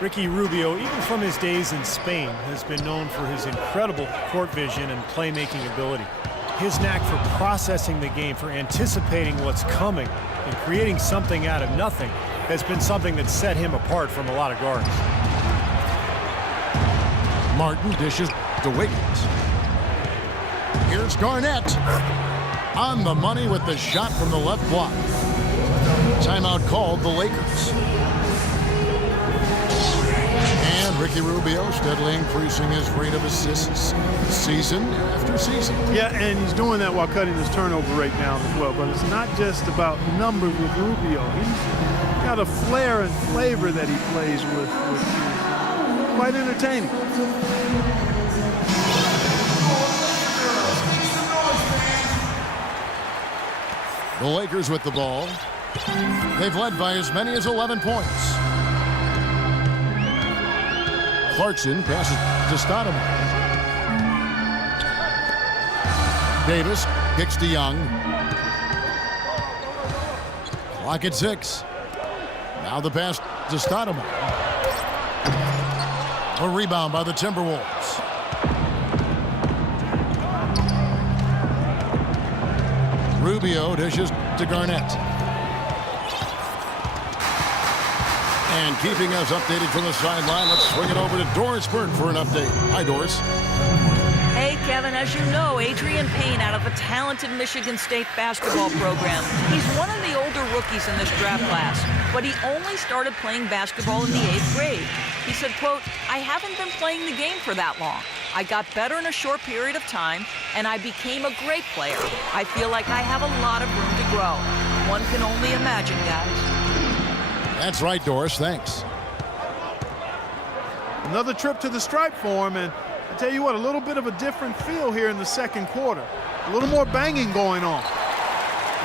Ricky Rubio, even from his days in Spain, has been known for his incredible court vision and playmaking ability. His knack for processing the game, for anticipating what's coming, and creating something out of nothing has been something that set him apart from a lot of guards. Martin dishes to Wiggins. Here's Garnett. On the money with the shot from the left block. Timeout called the Lakers. And Ricky Rubio steadily increasing his rate of assists season after season. Yeah, and he's doing that while cutting his turnover rate down as well. But it's not just about numbers with Rubio. He's got a flair and flavor that he plays with quite entertaining. The Lakers with the ball. They've led by as many as 11 points. Clarkson passes to Stoudemire. Davis kicks to Young. Clock at 6. Now the pass to Stoudemire. A rebound by the Timberwolves. Rubio dishes to Garnett. And keeping us updated from the sideline, let's swing it over to Doris Burke for an update. Hi, Doris. Hey, Kevin, as you know, Adrian Payne out of a talented Michigan State basketball program. He's one of the older rookies in this draft class, but he only started playing basketball in the 8th grade. He said, quote, "I haven't been playing the game for that long. I got better in a short period of time, and I became a great player. I feel like I have a lot of room to grow." One can only imagine, guys. That's right, Doris. Thanks. Another trip to the stripe for him, and I tell you what, a little bit of a different feel here in the second quarter. A little more banging going on.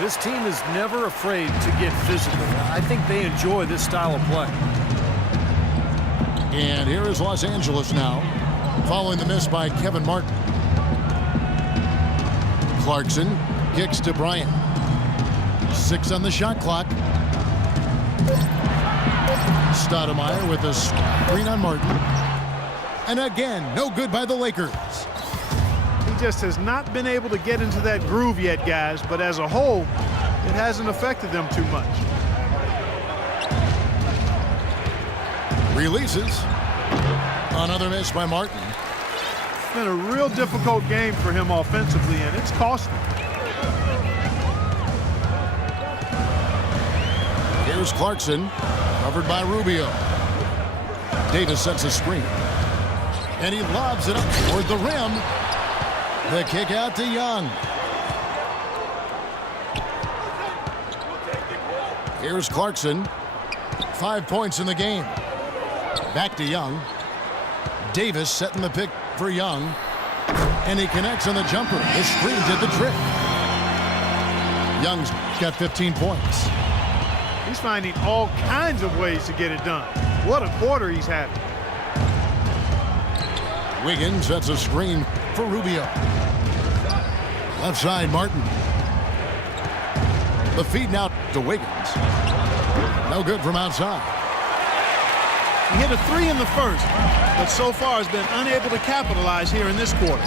This team is never afraid to get physical. I think they enjoy this style of play. And here is Los Angeles now, following the miss by Kevin Martin. Clarkson kicks to Bryant. 6 on the shot clock. Stoudemire with a screen on Martin. And again, no good by the Lakers. He just has not been able to get into that groove yet, guys, but as a whole, it hasn't affected them too much. Releases. Another miss by Martin. It's been a real difficult game for him offensively, and it's cost him. Here's Clarkson, covered by Rubio. Davis sets a screen. And he lobs it up toward the rim. The kick out to Young. Here's Clarkson. 5 points in the game. Back to Young. Davis setting the pick for Young. And he connects on the jumper. The screen did the trick. Young's got 15 points. He's finding all kinds of ways to get it done. What a quarter he's having. Wiggins sets a screen for Rubio. Left side, Martin. The feed now to Wiggins. No good from outside. He hit a 3 in the first, but so far has been unable to capitalize here in this quarter.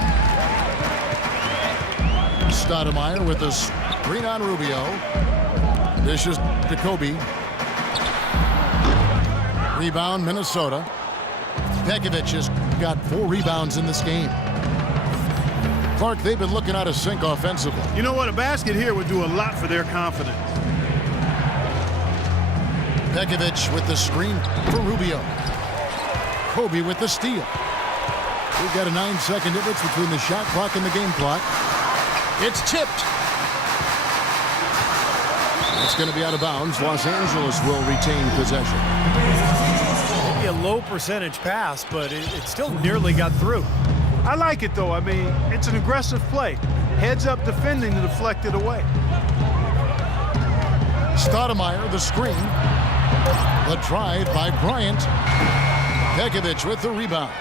Stoudemire with a screen on Rubio. Dishes to Kobe. Rebound, Minnesota. Pekovic has got 4 rebounds in this game. Clark, they've been looking out of sync offensively. You know what? A basket here would do a lot for their confidence. Pekovic with the screen for Rubio. Kobe with the steal. We've got a 9-second difference between the shot clock and the game clock. It's tipped. It's going to be out of bounds. Los Angeles will retain possession. Maybe a low percentage pass, but it still nearly got through. I like it, though. I mean, it's an aggressive play. Heads up defending to deflect it away. Stoudemire, the screen. The drive by Bryant. Pekovic with the rebound.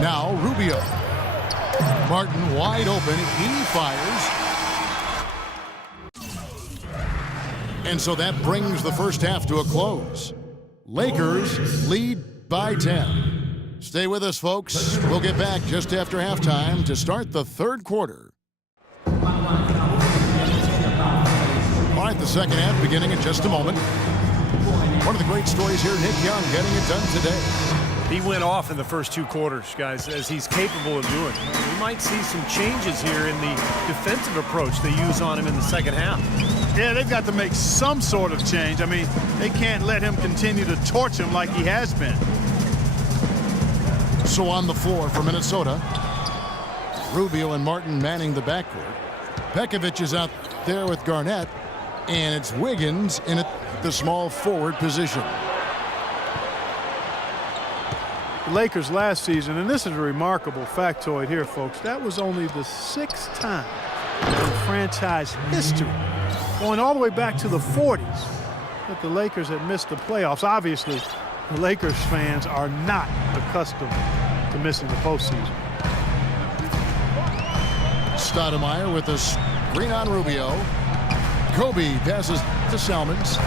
Now Rubio. Martin wide open. He fires. And so that brings the first half to a close. Lakers lead by 10. Stay with us, folks. We'll get back just after halftime to start the third quarter. All right, the second half beginning in just a moment. One of the great stories here, Nick Young getting it done today. He went off in the first 2 quarters, guys, as he's capable of doing. We might see some changes here in the defensive approach they use on him in the second half. Yeah, they've got to make some sort of change. I mean, they can't let him continue to torch him like he has been. So on the floor for Minnesota, Rubio and Martin manning the backcourt. Pekovic is out there with Garnett, and it's Wiggins in the small forward position. The Lakers last season, and this is a remarkable factoid here, folks, that was only the 6th time in franchise history, going all the way back to the 40s, that the Lakers had missed the playoffs. Obviously, the Lakers fans are not accustomed to missing the postseason. Stoudemire with a screen on Rubio. Kobe passes to Salmons.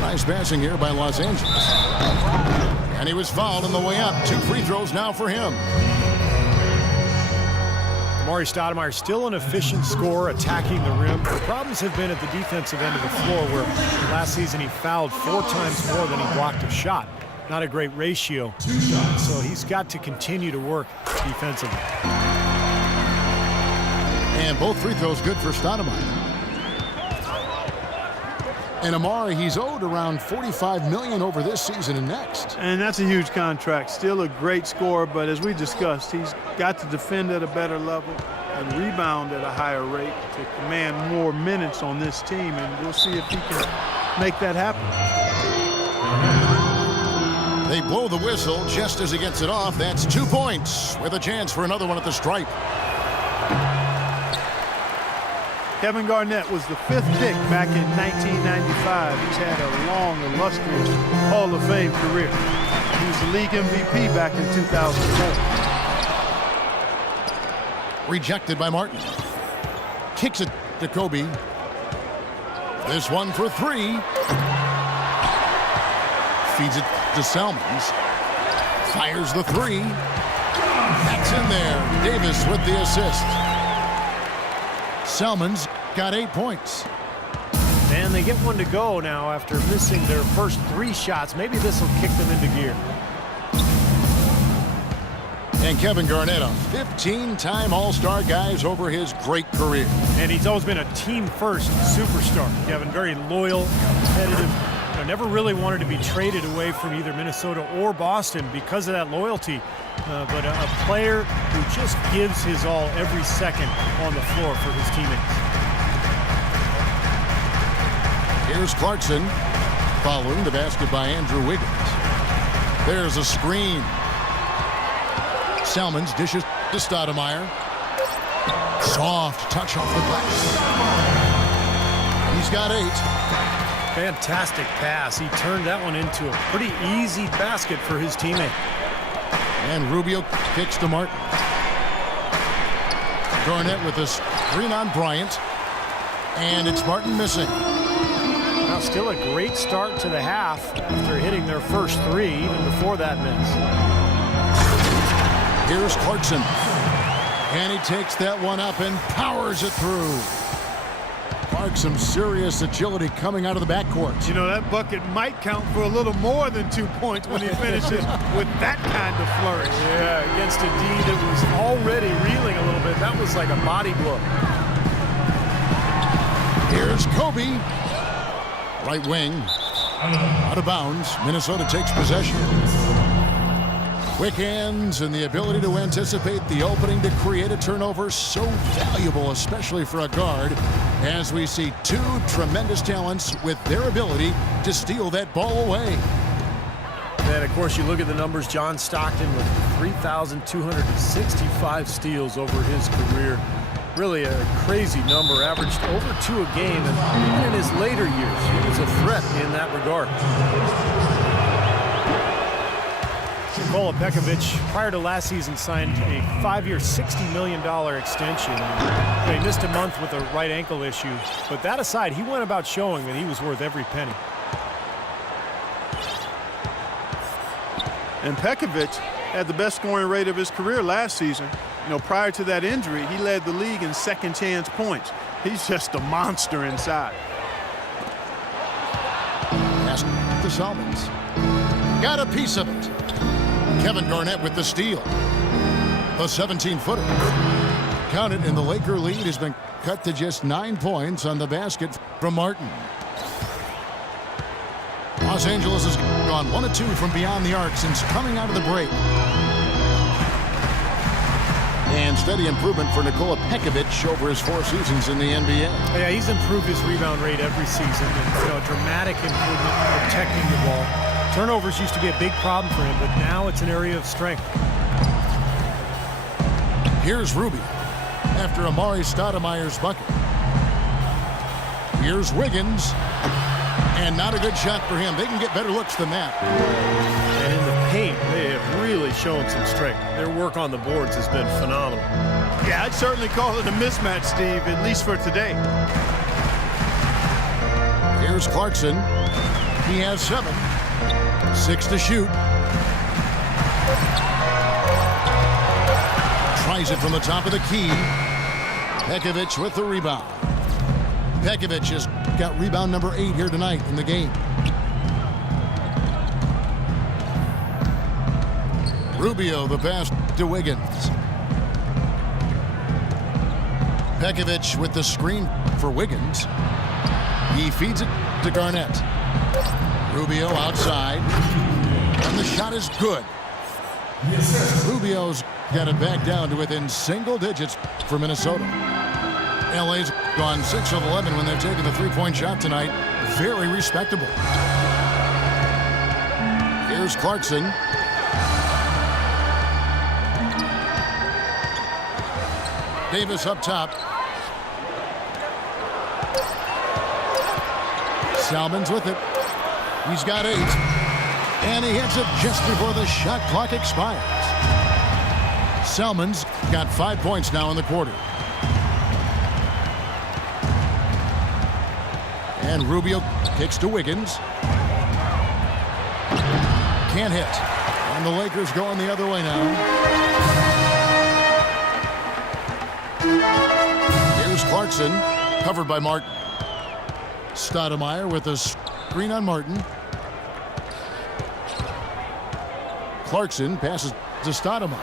Nice passing here by Los Angeles. And he was fouled on the way up. 2 free throws now for him. Amar'e Stoudemire still an efficient scorer attacking the rim. The problems have been at the defensive end of the floor, where last season he fouled 4 times more than he blocked a shot. Not a great ratio. So he's got to continue to work defensively. And both free throws good for Stoudemire. And Amar'e, he's owed around $45 million over this season and next. And that's a huge contract. Still a great scorer, but as we discussed, he's got to defend at a better level and rebound at a higher rate to command more minutes on this team, and we'll see if he can make that happen. They blow the whistle just as he gets it off. That's 2 points with a chance for another one at the stripe. Kevin Garnett was the 5th pick back in 1995. He's had a long, illustrious Hall of Fame career. He was the league MVP back in 2004. Rejected by Martin. Kicks it to Kobe. This one for 3. Feeds it to Salmons. Fires the 3. That's in there. Davis with the assist. Salmons got 8 points. And they get one to go now after missing their first 3 shots. Maybe this will kick them into gear. And Kevin Garnett, a 15-time All-Star, guys, over his great career. And he's always been a team-first superstar. Kevin, very loyal, competitive. Never really wanted to be traded away from either Minnesota or Boston because of that loyalty. But a player who just gives his all every second on the floor for his teammates. Here's Clarkson following the basket by Andrew Wiggins. There's a screen. Salmons dishes to Stoudemire. Soft touch off the glass. He's got 8. Fantastic pass. He turned that one into a pretty easy basket for his teammate. And Rubio kicks to Martin. Garnett with a screen on Bryant. And it's Martin missing. Now still a great start to the half after hitting their first 3 even before that miss. Here's Clarkson. And he takes that one up and powers it through. Clark, some serious agility coming out of the backcourt. You know, that bucket might count for a little more than 2 points when he finishes with that kind of flourish. Yeah, against a D that was already reeling a little bit. That was like a body blow. Here's Kobe. Right wing. Out of bounds. Minnesota takes possession. Quick hands and the ability to anticipate the opening to create a turnover, so valuable, especially for a guard, as we see 2 tremendous talents with their ability to steal that ball away. And of course, you look at the numbers. John Stockton with 3,265 steals over his career. Really a crazy number, averaged over 2 a game, and even in his later years, he was a threat in that regard. Nikola Pekovic, prior to last season, signed a 5-year, $60 million extension. He missed a month with a right ankle issue, but that aside, he went about showing that he was worth every penny. And Pekovic had the best scoring rate of his career last season. You know, prior to that injury, he led the league in second chance points. He's just a monster inside. Pass to Salmons. Got a piece of it. Kevin Garnett with the steal. The 17-footer. Counted in the Laker lead has been cut to just 9 points on the basket from Martin. Los Angeles has gone 1 of 2 from beyond the arc since coming out of the break. And steady improvement for Nikola Pekovic over his 4 seasons in the NBA. Yeah, he's improved his rebound rate every season. And, a dramatic improvement protecting the ball. Turnovers used to be a big problem for him, but now it's an area of strength. Here's Rubio after Amari Stoudemire's bucket. Here's Wiggins. And not a good shot for him. They can get better looks than that. And in the paint, they have really shown some strength. Their work on the boards has been phenomenal. Yeah, I'd certainly call it a mismatch, Steve, at least for today. Here's Clarkson. He has 7. 6 to shoot. Tries it from the top of the key. Pekovic with the rebound. Pekovic has got rebound number 8 here tonight in the game. Rubio the pass to Wiggins. Pekovic with the screen for Wiggins. He feeds it to Garnett. Rubio outside. And the shot is good. Rubio's got it back down to within single digits for Minnesota. LA's gone 6 of 11 when they've taken the three-point shot tonight. Very respectable. Here's Clarkson. Davis up top. Salmons with it. He's got 8. And he hits it just before the shot clock expires. Salmons got 5 points now in the quarter. And Rubio kicks to Wiggins. Can't hit. And the Lakers going the other way now. Here's Clarkson, covered by Martin. Stoudemire with a screen on Martin. Clarkson passes to Stoudemire.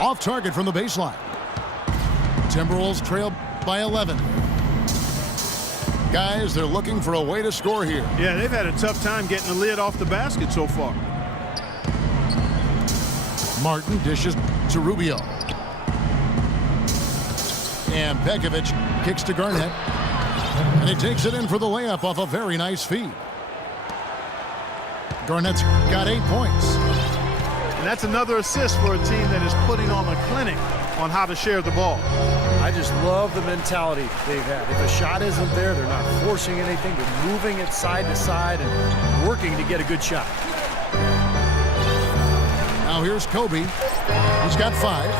Off target from the baseline. Timberwolves trail by 11. Guys, they're looking for a way to score here. Yeah, they've had a tough time getting the lid off the basket so far. Martin dishes to Rubio. And Pekovic kicks to Garnett. And he takes it in for the layup off a very nice feed. Garnett's got 8 points. And that's another assist for a team that is putting on a clinic on how to share the ball. I just love the mentality they've had. If a shot isn't there, they're not forcing anything. They're moving it side to side and working to get a good shot. Now here's Kobe. He's got 5.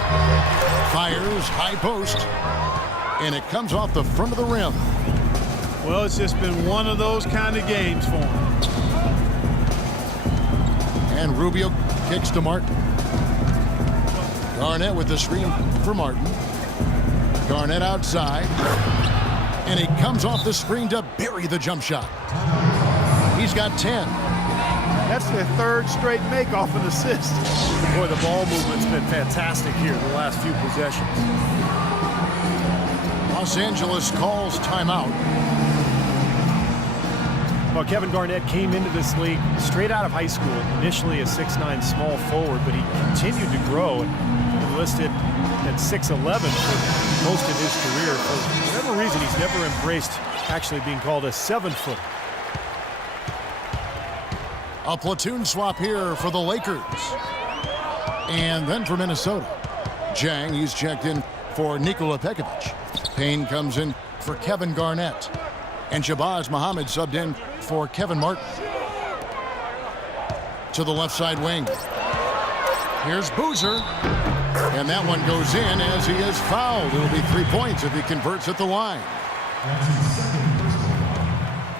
Fires high post. And it comes off the front of the rim. Well, it's just been one of those kind of games for him. And Rubio kicks to Martin. Garnett with the screen for Martin. Garnett outside. And he comes off the screen to bury the jump shot. He's got 10. That's their 3rd straight make off an assist. Boy, the ball movement's been fantastic here the last few possessions. Los Angeles calls timeout. Well, Kevin Garnett came into this league straight out of high school, initially a 6'9" small forward, but he continued to grow and enlisted at 6'11" for most of his career. For whatever reason, he's never embraced actually being called a 7-footer. A platoon swap here for the Lakers. And then for Minnesota. Jang, he's checked in for Nikola Pekovic. Payne comes in for Kevin Garnett. And Shabazz Muhammad subbed in for Kevin Martin. To the left side wing. Here's Boozer. And that one goes in as he is fouled. It'll be 3 points if he converts at the line.